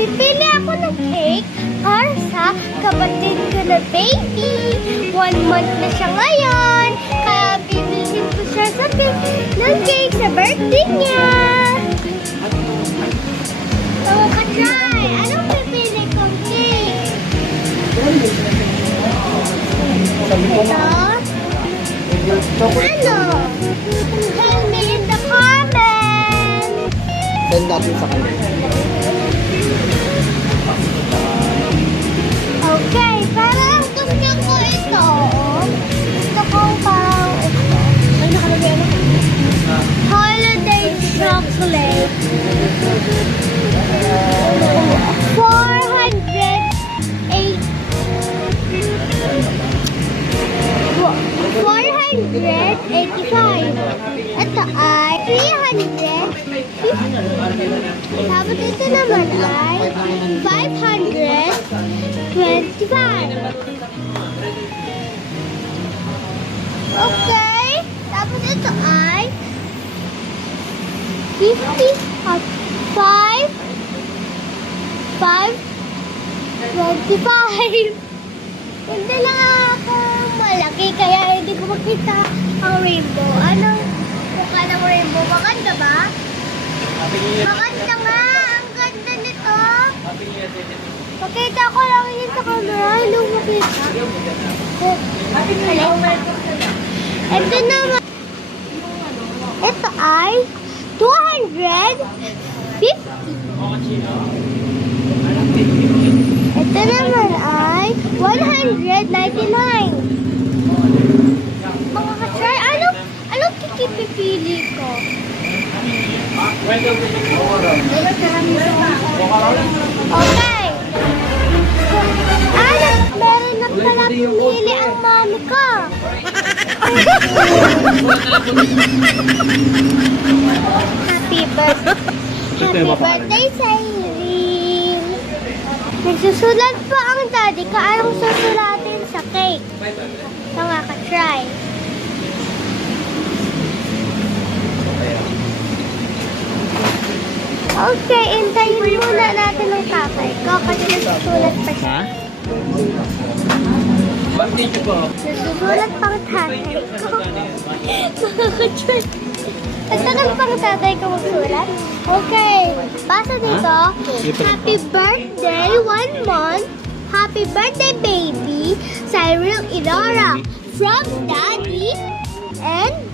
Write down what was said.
Pipili ako ng cake para sa kapatid ko na baby. 1 month na siya ngayon. Kaya bibilhin ko siya ng cake sa birthday niya. So, ka-try. Anong pipili kong cake? Ito? Ano? Tell me in the comments. Send natin sa kanya. Okay, parang gusto ko ito. Gusto ko parang ito. Ay, nakalagay na. Holiday chocolate. 485. Ito ay 350. Tapos ito naman ay 525. Okay. Tapos ito ay 525. Hindi lang ako malaki kaya hindi ko makita ang rainbow. Anong mukha ng rainbow? Maganda ba? Maganda nga! Ang ganda nito! Makita ko lang yun sa camera. Hindi ko makita. Ito naman. Ito ay 250. Ito naman ay 199. Mga ka-try, anong kikipipili ko? Okay. Meron na pala pumili ang mami ko. Happy birthday, Cyrene. Nagsusulat pa ang daddy ko. Anong susulatin sa cake? Ito nga ka-try. Okay, intayin muna natin ang tatay ko kasi nagsusulat pa siya. Nagsusulat pang tatay ko. Nagtagal pang tatay ko magsulat. Okay, basta dito. Happy birthday, 1 month. Happy birthday, baby. Cyril Idora. From Daddy and